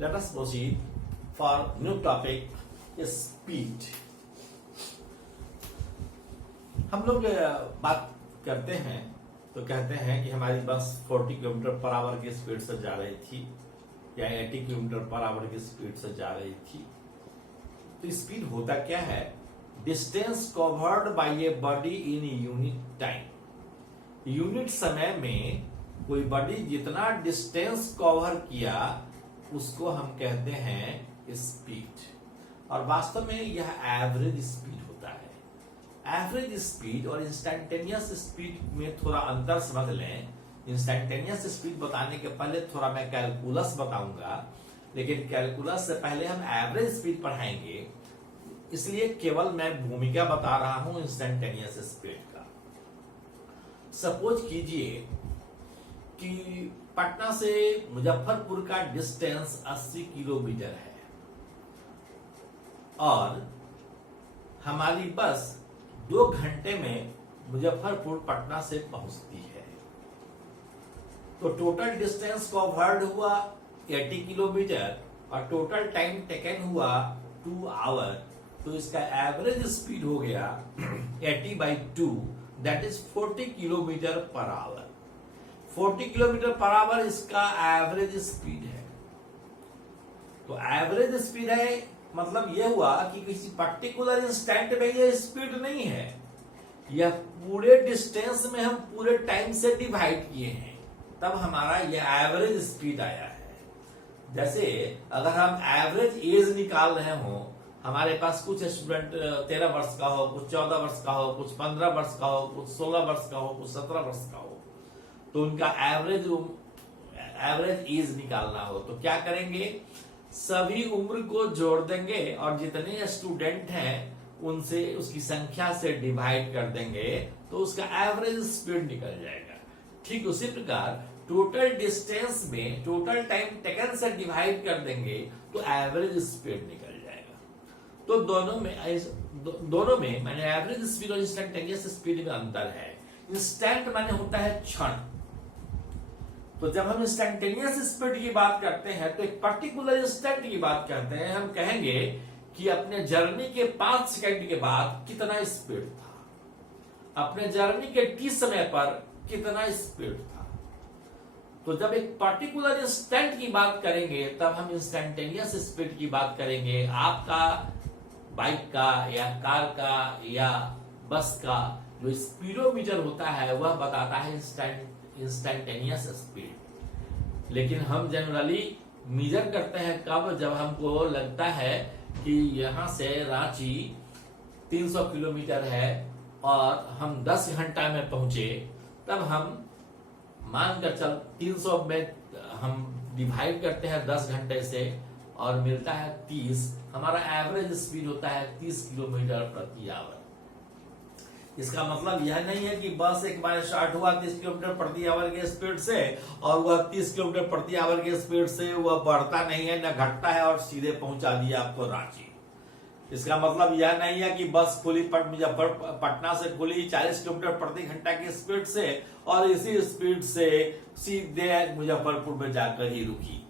Let us proceed for new topic speed. हम लोग बात करते हैं तो कहते हैं कि हमारी बस 40 किलोमीटर पर आवर की स्पीड से जा रही थी या 80 किलोमीटर पर आवर की स्पीड से जा रही थी। तो स्पीड होता क्या है? Distance covered by a body in unit time. Unit समय में कोई बॉडी जितना डिस्टेंस कवर किया उसको हम कहते हैं स्पीड, और वास्तव में यह एवरेज स्पीड होता है। एवरेज स्पीड और इंस्टैन्टेनियस स्पीड में थोड़ा अंतर समझ लें। इंस्टैन्टेनियस स्पीड बताने के पहले थोड़ा मैं कैलकुलस बताऊंगा, लेकिन कैलकुलस से पहले हम एवरेज स्पीड पढ़ाएंगे, इसलिए केवल मैं भूमिका बता रहा हूं इंस्टैन्टेनियस स्पीड का। सपोज कीजिए कि पटना से मुजफ्फरपुर का डिस्टेंस 80 किलोमीटर है और हमारी बस 2 घंटे में मुजफ्फरपुर पटना से पहुंचती है। तो टोटल डिस्टेंस कवर्ड हुआ 80 किलोमीटर और टोटल टाइम टेकन हुआ 2 आवर। तो इसका एवरेज स्पीड हो गया 80/2, that is 40 kilometre per hour. 40 kilometre per hour इसका एवरेज स्पीड है। तो एवरेज स्पीड है मतलब यह हुआ कि किसी पर्टिकुलर इंस्टेंट में यह स्पीड नहीं है, यह पूरे डिस्टेंस में हम पूरे टाइम से डिवाइड किए हैं, तब हमारा यह एवरेज स्पीड आया है। जैसे अगर हम एवरेज एज निकाल रहे हो, हमारे पास कुछ स्टूडेंट 13 वर्ष का हो, कुछ 14 वर्ष का हो, कुछ 15 वर्ष का हो, कुछ 16 वर्ष का हो, कुछ 17 वर्ष का हो, तो उनका एवरेज एज निकालना हो तो क्या करेंगे? सभी उम्र को जोड़ देंगे और जितने स्टूडेंट हैं उनसे उसकी संख्या से डिवाइड कर देंगे तो उसका एवरेज स्पीड निकल जाएगा। ठीक उसी प्रकार टोटल डिस्टेंस में टोटल टाइम टेकन से डिवाइड कर देंगे तो एवरेज स्पीड निकल जाएगा। तो दोनों में माने एवरेज स्पीड और इंस्टैन्टेनियस स्पीड में अंतर है। इंस्टेंट माने होता है क्षण। तो जब हम इंस्टैन्टेनियस स्पीड की बात करते हैं तो एक पर्टिकुलर इंस्टेंट की बात करते हैं। हम कहेंगे कि अपने जर्नी के 5 सेकंड के बाद कितना स्पीड था, अपने जर्नी के t समय पर कितना स्पीड था। तो जब एक पर्टिकुलर इंस्टेंट की बात करेंगे तब हम इंस्टैन्टेनियस स्पीड की बात करेंगे। आपका बाइक का या कार का या बस का जो स्पीडोमीटर होता है वह बताता है इंस्टैन्टेनियस स्पीड। लेकिन हम जनरली मेजर करते हैं कब? जब हमको लगता है कि यहां से रांची 300 किलोमीटर है और हम 10 घंटा में पहुंचे, तब हम मानकर चल 300 में हम डिवाइड करते हैं 10 घंटे से और मिलता है 30। हमारा एवरेज स्पीड होता है 30 किलोमीटर प्रति आवर। इसका मतलब यह नहीं है कि बस एक बार स्टार्ट हुआ 30 किलोमीटर प्रति आवर के स्पीड से और वह 30 किलोमीटर प्रति आवर के स्पीड से वह बढ़ता नहीं है न घटता है और सीधे पहुंचा दिया आपको रांची। इसका मतलब यह नहीं है कि बस खुली पटना से खुली 40 किलोमीटर प्रति घंटा की स्पीड से और इसी स्पीड से सीधे मुजफ्फरपुर में जाकर ही रुकी।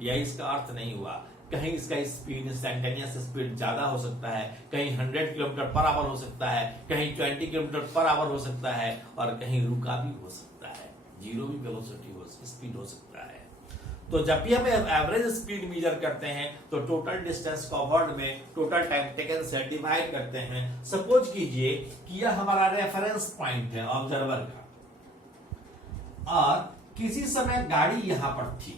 यह इसका अर्थ नहीं हुआ। कहीं इसका स्पीड इंस्टैन्टेनियस स्पीड ज्यादा हो सकता है, कहीं 100 किलोमीटर पर आवर हो सकता है, कहीं 20 किलोमीटर पर आवर हो सकता है और कहीं रुका भी हो सकता है, जीरो भी वेलोसिटी स्पीड हो सकता है। तो जब भी हम एवरेज स्पीड मेजर करते हैं तो टोटल डिस्टेंस कवर्ड में टोटल टाइम टेकन से डिवाइड करते हैं। सपोज कीजिए कि यह हमारा रेफरेंस पॉइंट है ऑब्जर्वर का और किसी समय गाड़ी यहां पर थी,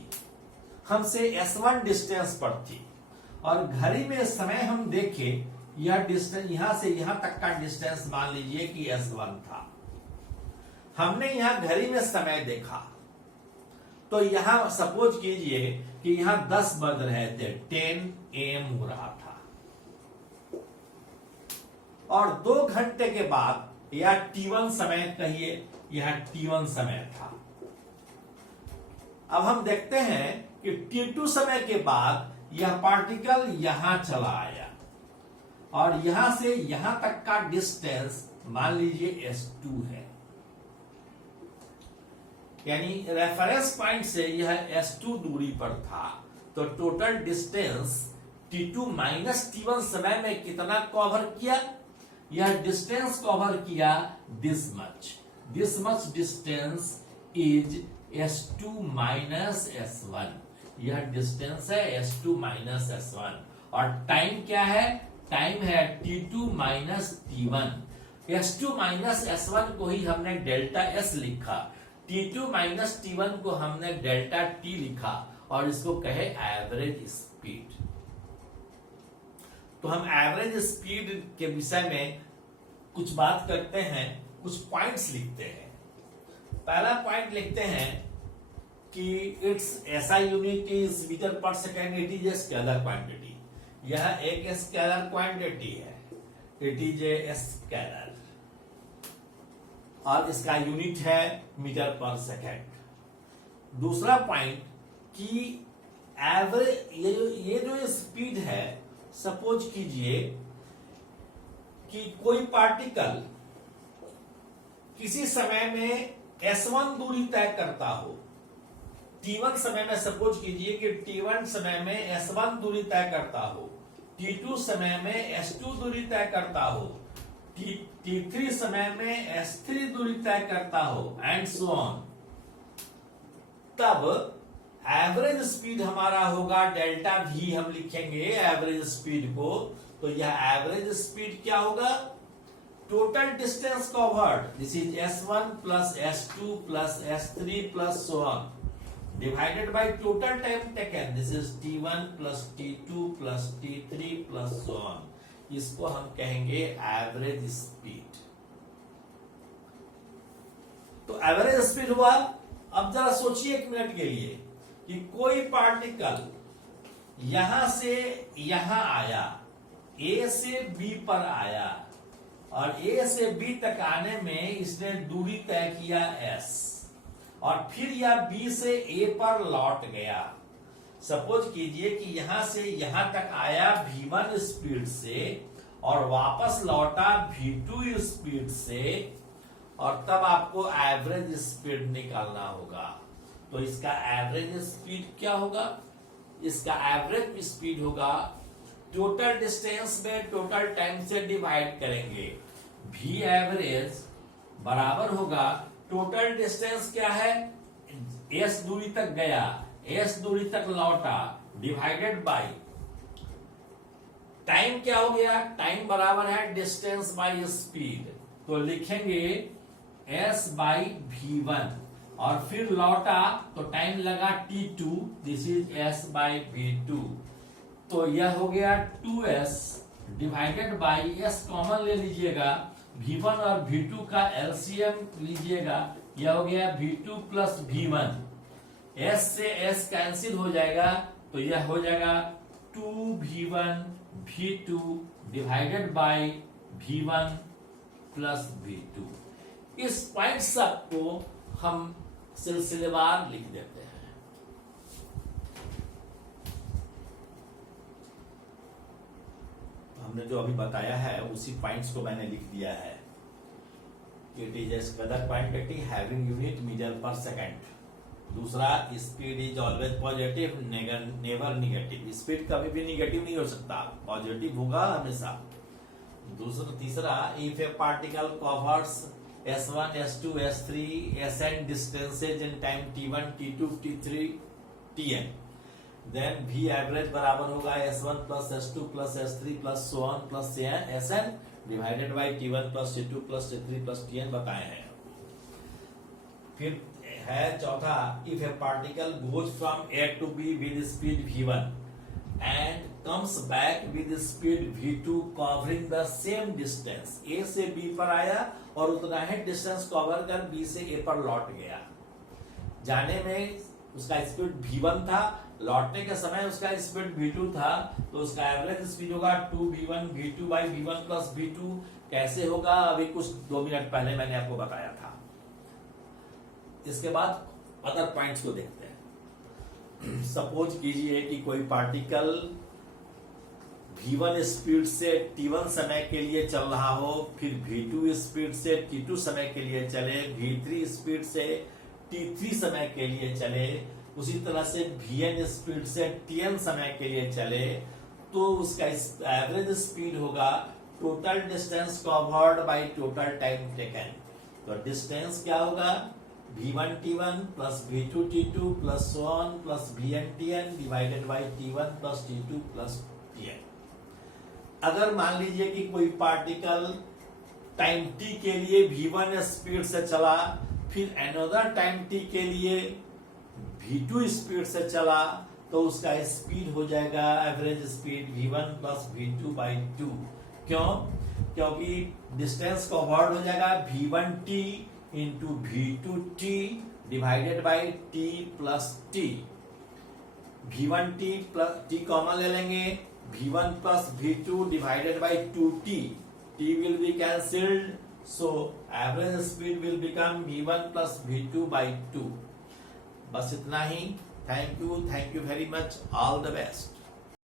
हमसे S1 डिस्टेंस पर थी और घड़ी में समय हम देखें यह डिस्टेंस यहां से यहां तक का डिस्टेंस मान लीजिए कि S1 था। हमने यहां घड़ी में समय देखा तो यहां सपोज कीजिए कि यहां 10 बज रहे थे, 10 AM हो रहा था और 2 घंटे के बाद यह T1 समय कहिए, यह T1 समय था। अब हम देखते हैं कि T2 समय के बाद यह पार्टिकल यहां चला आया और यहां से यहां तक का डिस्टेंस मान लीजिए S2 है। यानी रेफरेंस पॉइंट से यह S2 दूरी पर था तो total distance t2 minus t1 समय में कितना कवर किया? यह डिस्टेंस कवर किया this much distance is s2 minus s1। यह डिस्टेंस है s2 माइनस s1। और टाइम क्या है? टाइम है t2 minus t1। s2 minus s1 को ही हमने डेल्टा s लिखा, t2 माइनस t1 को हमने डेल्टा t लिखा और इसको कहे एवरेज स्पीड। तो हम एवरेज स्पीड के विषय में कुछ बात करते हैं, कुछ पॉइंट्स लिखते हैं। पहला पॉइंट लिखते हैं कि its SI unit is metre per second, it is a scalar quantity. यह एक स्केलर क्वांटिटी है, इट इज ए स्केलर और इसका यूनिट है मीटर पर सेकेंड। दूसरा पॉइंट कि एवरेज ये जो स्पीड है, सपोज कीजिए कि कोई पार्टिकल किसी समय में s1 दूरी तय करता हो, t1 समय में, सपोज कीजिए कि t1 समय में s1 दूरी तय करता हो, t2 समय में s2 दूरी तय करता हो, t3 समय में s3 दूरी तय करता हो एंड सो ऑन। तब एवरेज स्पीड हमारा होगा डेल्टा v, हम लिखेंगे एवरेज स्पीड को। तो यह एवरेज स्पीड क्या होगा? Total distance covered, this is s1 plus s2 plus s3 plus so on, divided by total time taken, this is t1 plus t2 plus t3 plus so on. इसको हम कहेंगे average speed. तो average speed हुआ। अब जरा सोचिए एक minute के लिए कि कोई पार्टिकल यहां से यहां आया, ए से बी पर आया और ए से बी तक आने में इसने दूरी तय किया s, और फिर यह बी से ए पर लौट गया। सपोज कीजिए कि यहां से यहां तक आया v1 स्पीड से और वापस लौटा v2 स्पीड से, और तब आपको एवरेज स्पीड निकालना होगा। तो इसका एवरेज स्पीड क्या होगा? इसका एवरेज स्पीड होगा, टोटल डिस्टेंस में टोटल टाइम से डिवाइड करेंगे, v एवरेज बराबर होगा टोटल डिस्टेंस क्या है, s दूरी तक गया, s दूरी तक लौटा, डिवाइडेड बाय टाइम क्या हो गया? टाइम बराबर है डिस्टेंस बाय स्पीड। तो लिखेंगे s बाई v1 और फिर लौटा तो टाइम लगा t2, this is s by v2। तो यह हो गया 2s divided by s common ले लीजिएगा, v1 और v2 का एलसीएम लीजिएगा, यह हो गया v2 प्लस v1। s से s कैंसिल हो जाएगा तो यह हो जाएगा 2v1 v2 divided by v1 plus v2। इस पॉइंट सब को हम सिलसिलेवार लिख देते हैं। हमने जो अभी बताया है उसी पॉइंट्स को मैंने लिख दिया है। It is a scalar quantity having unit metre per second. दूसरा, speed is always positive, never negative. Speed कभी भी निगेटिव नहीं हो सकता, पॉजिटिव होगा हमेशा। तीसरा, if A particle covers s1, s2, s3, sn distances in time t1, t2, t3, tn, then v average बराबर होगा s1 plus s2 plus s3 plus so on plus sn divided by t1 plus t2 plus t3 plus tn बताए हैं। फिर है चौथा, if a particle goes from a to b with speed v1 and comes back with speed v2 covering the same distance, a से b पर आया और उतना ही डिस्टेंस कवर कर b से a पर लौट गया। जाने में उसका स्पीड v1 था, लौटने के समय उसका स्पीड v2 था, तो उसका एवरेज स्पीड होगा 2v1 v2 by v1 plus v2। कैसे होगा अभी कुछ 2 मिनट पहले मैंने आपको बताया था। इसके बाद अदर पॉइंट्स को देखते हैं। सपोज कीजिए कि कोई पार्टिकल v1 स्पीड से t1 समय के लिए चल रहा हो, फिर v2 स्पीड से t2 समय के लिए चले, v3 स्पीड से t3 समय के लिए चले, उसी तरह से vn स्पीड से tn समय के लिए चले तो उसका एवरेज स्पीड होगा total distance covered by total time taken. तो डिस्टेंस क्या होगा v1 t1 plus v2 t2 plus so on plus vn tn divided by t1 plus t2 plus tn। अगर मान लीजिए कि कोई पार्टिकल टाइम t के लिए v1 स्पीड से चला, फिर अनदर टाइम t के लिए v2 स्पीड से चला, तो उसका स्पीड हो जाएगा average speed v1 plus v2 by 2। क्यों? क्योंकि डिस्टेंस कवर्ड हो जाएगा v1t into v2t divided by t plus t। v1t plus t common ले लेंगे, v1 plus v2 divided by 2t, t will be cancelled, so average speed will become v1 plus v2 by 2। बस इतना ही। Thank you very much, all the best.